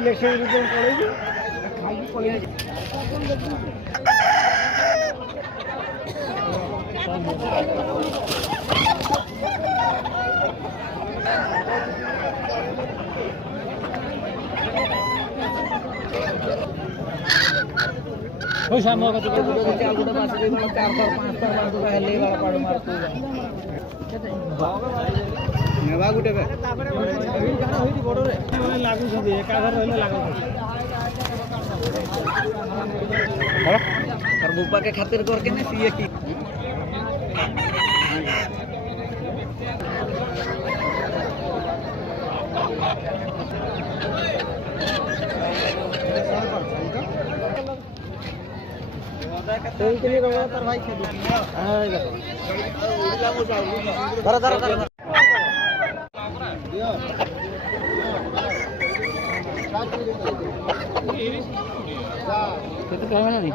Election করেছি ওই সামনে কত চাল গুলো পাশে দিয়ে 4 বার 5 বার বার দুটো হেলে বাড়া পাড়ো মারতে যায় নেবা গুটেবে তারপরে হইতি বড় রে লাগু সবে 1000 হইলে লাগু और बुब्बा के खातिर करके ना सीए की के लिए तर भाई खेल हां धर धर धर itu kemana nih?